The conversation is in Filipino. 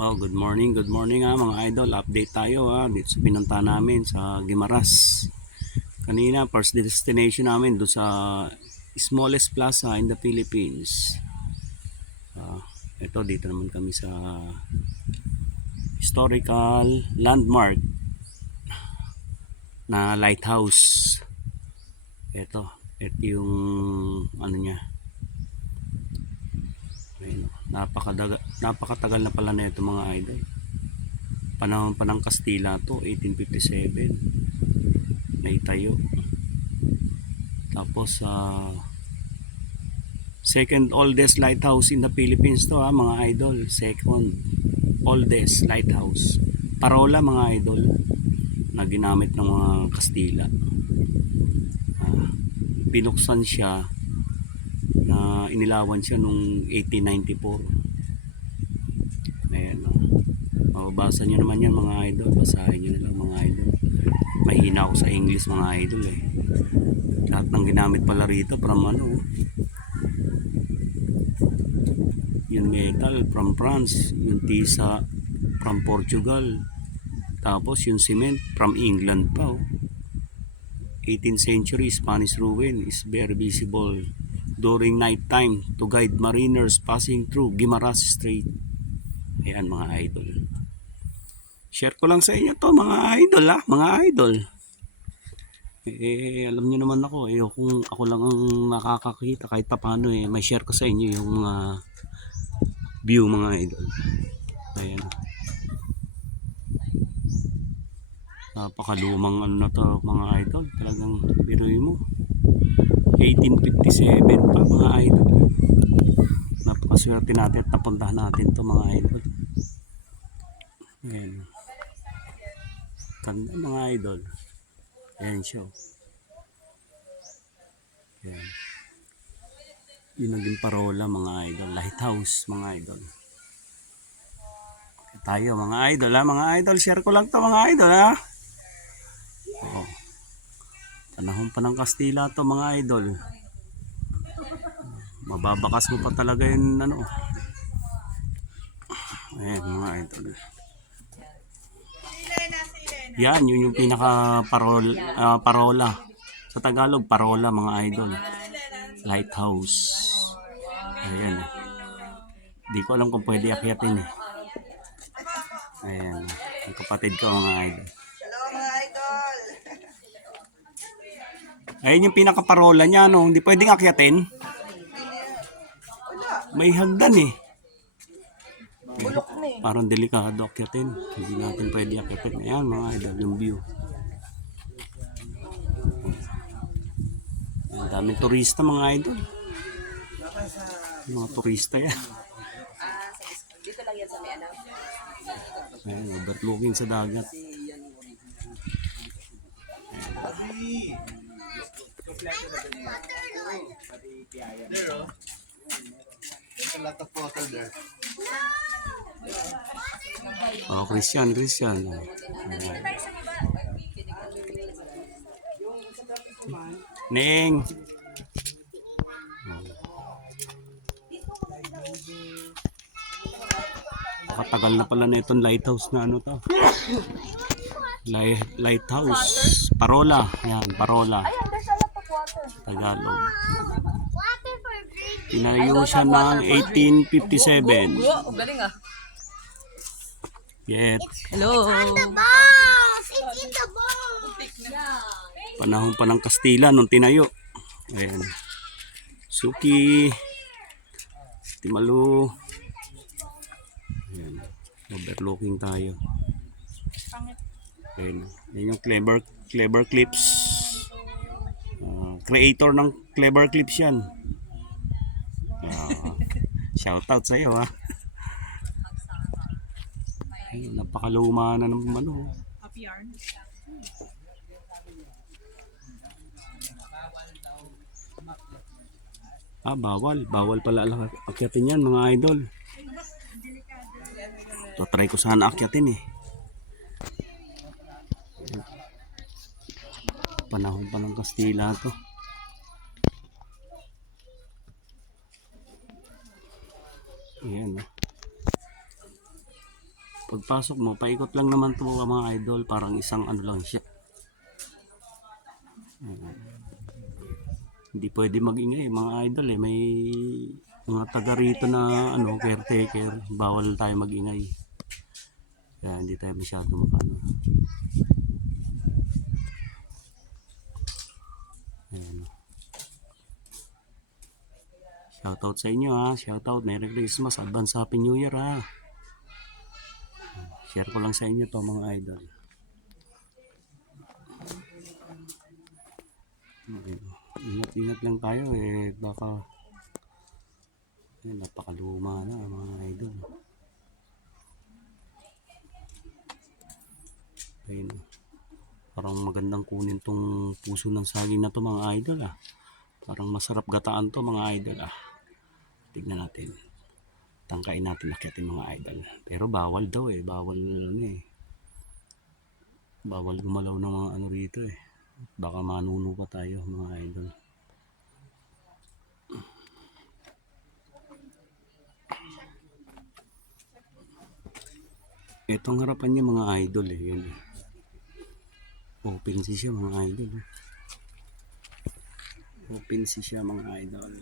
Oh, good morning mga idol. Update tayo dito sa pinunta namin sa Guimaras. Kanina first destination namin doon sa smallest plaza in the Philippines. Ito dito naman kami sa historical landmark na lighthouse. Ito yung ano niya. Ayun, napakatagal na pala na ito mga idol. Panahon pa ng Kastila to, 1857 naitayo. Tapos second oldest lighthouse in the Philippines to mga idol. Second oldest lighthouse. Parola mga idol na ginamit ng mga Kastila. Binuksan siya na inilawan siya nung 1894. Ayan mababasa nyo naman yan mga idol. Basahin nyo na lang mga idol. Mahina ako sa English mga idol lahat ng ginamit pala rito from yung metal from France, yung tisa from Portugal, tapos yung cement from England pa 18th century Spanish ruin is very visible during night time to guide mariners passing through Guimaras Strait. Ayan mga idol, share ko lang sa inyo to mga idol mga idol. Alam niyo naman ako kung ako lang ang nakakakita kahit paano may share ko sa inyo yung mga view mga idol. Ayan, napakalumang ano na to mga idol, talagang biruin mo 1857 pa mga idol. Napakaswerte natin at napuntahan natin to mga idol. Ayan, ganda mga idol. Ayan siya. Ayan, yung naging parola mga idol, lighthouse mga idol. Tayo mga idol mga idol, share ko lang to mga idol panahon pa ng Kastila to mga idol. Mababakas mo pa talaga yung ayan mga idol. Yan, yun yung pinaka parola sa Tagalog, parola mga idol, lighthouse. Ayan, di ko alam kung pwede akyatin ayan, ang kapatid ko mga idol. Hello mga idol. Ayun yung pinaka parola niya hindi pwedeng akyatin. May hagdan Bulok na parang delikado akyatin, hindi natin pwede akyatin. Ayan mga idol, yung view. Ang daming turista mga idol, mga turista yan. Dito lang yan sa may anak. Ayan, overlooking sa dagat. There's a lot of water there. Christian. Neng. Nakatagal na pala na itong lighthouse na to. Lighthouse. Parola. Yan, parola. Tagalog. Tinayo siya ng 1857. Galing Yet. Hello. Panahon pa ng Kastila nung tinayo. Ayan. Suki. Timalu. Ayan. Overlooking tayo. Ayan. Ayan yung Clever Clips. Creator ng Clever Clips yan. Shoutout sa iyo Ayun, napakaluma na naman Happy yarn. Bawal pala akyatin yan mga idol. Try ko sana akyatin panahon pa ng Kastila to. Ayan Pagpasok mo, paikot lang naman to mga idol. Parang isang ano lang siya. Hindi pwede magingay mga idol eh. May mga taga rito na ano, caretaker. Bawal tayo magingay. Kaya hindi tayo masyado makano. Ayan. Shoutout sa inyo ha. Shoutout. Merry Christmas. Advance Happy New Year ha. Share ko lang sa inyo to mga idol. Okay. Ingat-ingat lang tayo eh. Baka napakaluma na mga idol. Ayun. Parang magandang kunin tong puso ng saging na to mga idol ah. Parang masarap gataan to mga idol ah. Tignan natin. Tangkain natin akitin mga idol. Pero bawal daw eh. Bawal ano eh. Bawal gumalaw ng mga ano rito eh. Baka manuno pa tayo mga idol. Itong harapan niya mga idol eh. Yan eh. Open siya mga idol. Open siya mga idol.